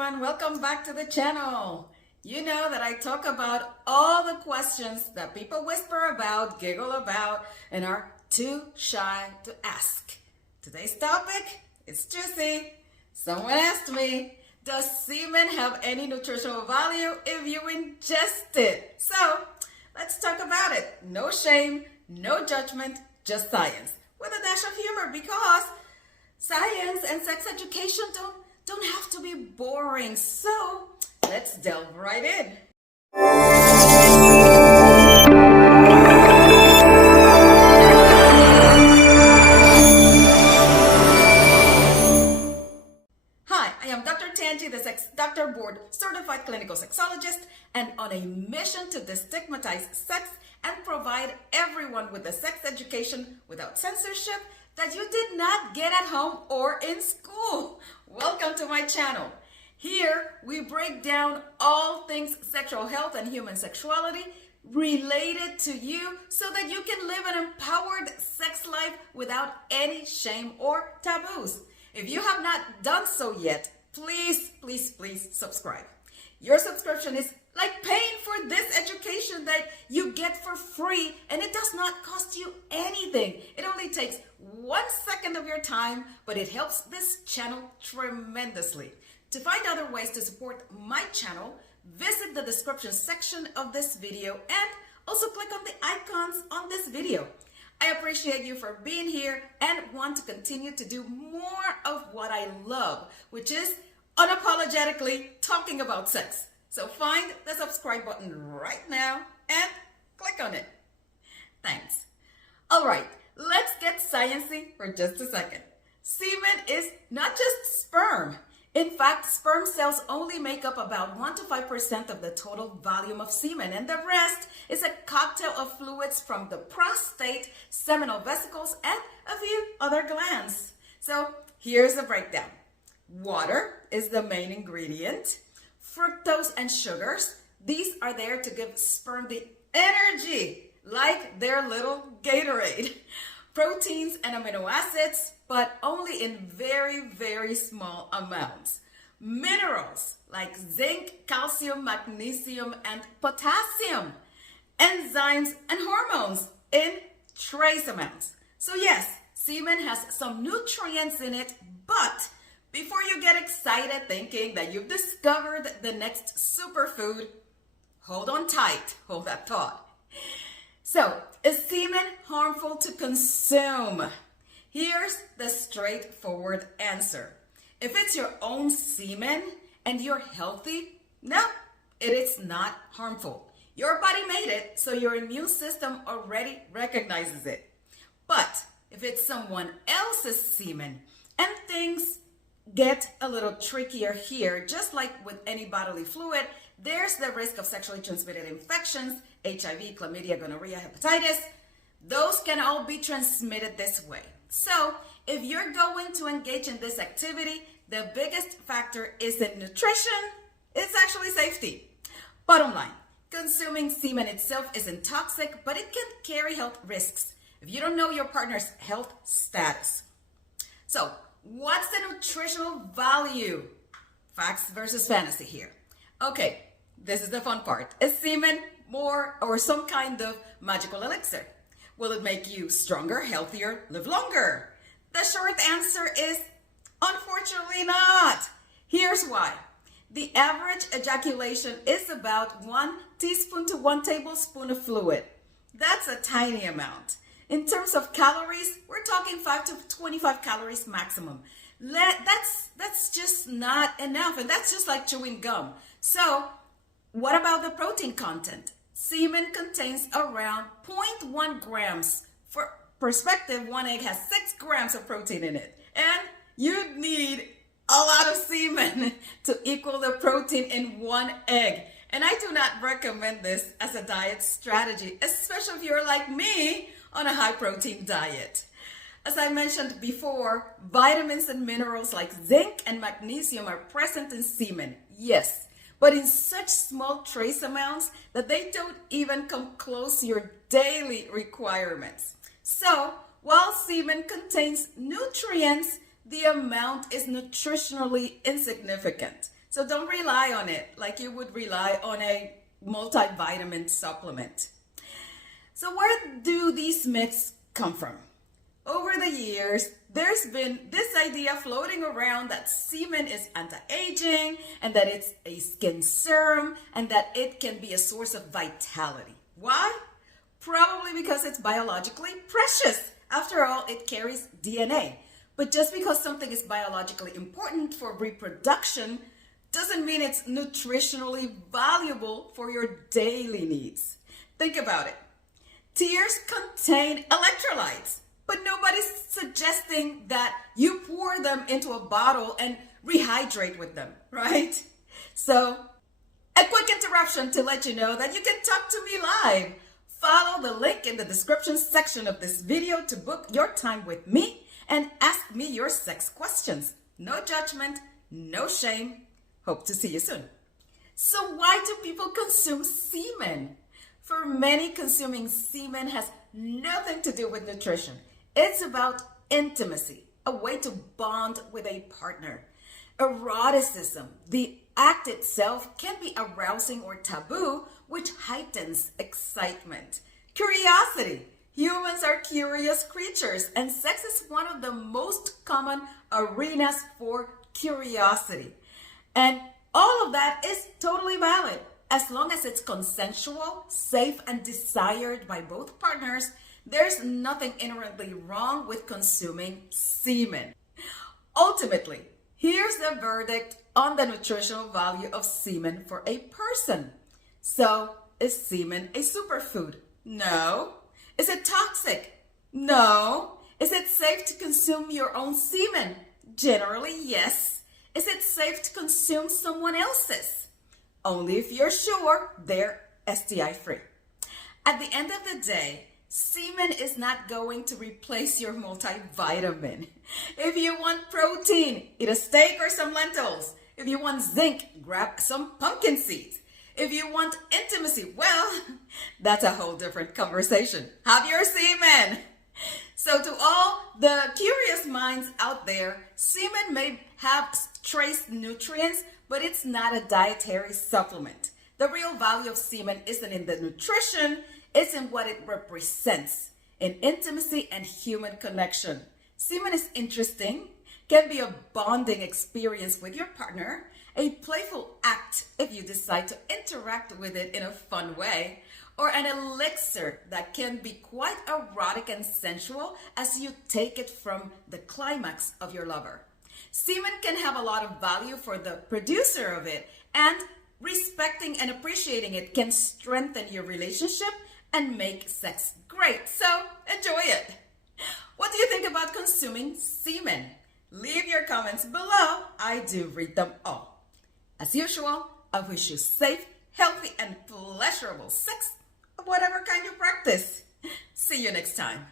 everyone, welcome back to the channel. You know that I talk about all the questions that people whisper about, giggle about, and are too shy to ask. Today's topic is juicy. Someone asked me, does semen have any nutritional value if you ingest it? So let's talk about it. No shame, no judgment, just science. With a dash of humor, because science and sex education don't have to be boring. So let's delve right in. Hi, I am Dr. Tanji, the Sex Doctor Board Certified Clinical Sexologist, and on a mission to destigmatize sex and provide everyone with the sex education without censorship that you did not get at home or in school. Welcome to my channel. Here we break down all things sexual health and human sexuality related to you so that you can live an empowered sex life without any shame or taboos. If you have not done so yet, please subscribe. Your subscription is like paying for this education that you get for free, and it does not cost you anything. It only takes 1 second of your time, but it helps this channel tremendously. To find other ways to support my channel, visit the description section of this video and also click on the icons on this video. I appreciate you for being here and want to continue to do more of what I love, which is unapologetically talking about sex. So find the subscribe button right now and click on it. Thanks. All right, let's get sciencey for just a second. Semen is not just sperm. In fact, sperm cells only make up about 1 to 5% of the total volume of semen, and the rest is a cocktail of fluids from the prostate, seminal vesicles, and a few other glands. So here's the breakdown. Water is the main ingredient. Fructose and sugars, these are there to give sperm the energy, like their little Gatorade. Proteins and amino acids, but only in very small amounts. Minerals like zinc, calcium, magnesium, and potassium. Enzymes and hormones in trace amounts. So yes, semen has some nutrients in it, but before you get excited thinking that you've discovered the next superfood, hold on tight, hold that thought. So, is semen harmful to consume? Here's the straightforward answer. If it's your own semen and you're healthy, no, it is not harmful. Your body made it, so your immune system already recognizes it. But if it's someone else's semen and things get a little trickier here, just like with any bodily fluid, there's the risk of sexually transmitted infections, HIV, chlamydia, gonorrhea, hepatitis. Those can all be transmitted this way. So if you're going to engage in this activity, the biggest factor isn't nutrition, it's actually safety. Bottom line, consuming semen itself isn't toxic, but it can carry health risks if you don't know your partner's health status. So what's the nutritional value? Facts versus fantasy here. Okay, this is the fun part. Is semen more or some kind of magical elixir? Will it make you stronger, healthier, live longer? The short answer is unfortunately not. Here's why. The average ejaculation is about 1 teaspoon to 1 tablespoon of fluid. That's a tiny amount. In terms of calories, we're talking 5 to 25 calories maximum. That's just not enough, and that's just like chewing gum. So what about the protein content? Semen contains around 0.1 grams. For perspective, 1 egg has 6 grams of protein in it. And you need a lot of semen to equal the protein in 1 egg. And I do not recommend this as a diet strategy, especially if you're like me on a high protein diet. As I mentioned before, vitamins and minerals like zinc and magnesium are present in semen, yes, but in such small trace amounts that they don't even come close to your daily requirements. So, while semen contains nutrients, the amount is nutritionally insignificant. So don't rely on it like you would rely on a multivitamin supplement. So where do these myths come from? Over the years, there's been this idea floating around that semen is anti-aging and that it's a skin serum and that it can be a source of vitality. Why? Probably because it's biologically precious. After all, it carries DNA. But just because something is biologically important for reproduction doesn't mean it's nutritionally valuable for your daily needs. Think about it. Tears contain electrolytes, but nobody's suggesting that you pour them into a bottle and rehydrate with them, right? So, a quick interruption to let you know that you can talk to me live. Follow the link in the description section of this video to book your time with me and ask me your sex questions. No judgment, no shame. Hope to see you soon. So why do people consume semen? For many, consuming semen has nothing to do with nutrition. It's about intimacy, a way to bond with a partner. Eroticism, the act itself, can be arousing or taboo, which heightens excitement. Curiosity. Humans are curious creatures, and sex is one of the most common arenas for curiosity. And all of that is totally valid. As long as it's consensual, safe, and desired by both partners, there's nothing inherently wrong with consuming semen. Ultimately, here's the verdict on the nutritional value of semen for a person. So, is semen a superfood? No. Is it toxic? No. Is it safe to consume your own semen? Generally, yes. Is it safe to consume someone else's? Only if you're sure they're STI free. At the end of the day, semen is not going to replace your multivitamin. If you want protein, eat a steak or some lentils. If you want zinc, grab some pumpkin seeds. If you want intimacy, well, that's a whole different conversation. Have your semen. So to all the curious minds out there, semen may have trace nutrients, but it's not a dietary supplement. The real value of semen isn't in the nutrition, it's in what it represents, in intimacy and human connection. Semen is interesting, can be a bonding experience with your partner, a playful act if you decide to interact with it in a fun way, or an elixir that can be quite erotic and sensual as you take it from the climax of your lover. Semen can have a lot of value for the producer of it, and respecting and appreciating it can strengthen your relationship and make sex great. So enjoy it. What do you think about consuming semen? Leave your comments below. I do read them all. As usual, I wish you safe, healthy, and pleasurable sex of whatever kind you practice. See you next time.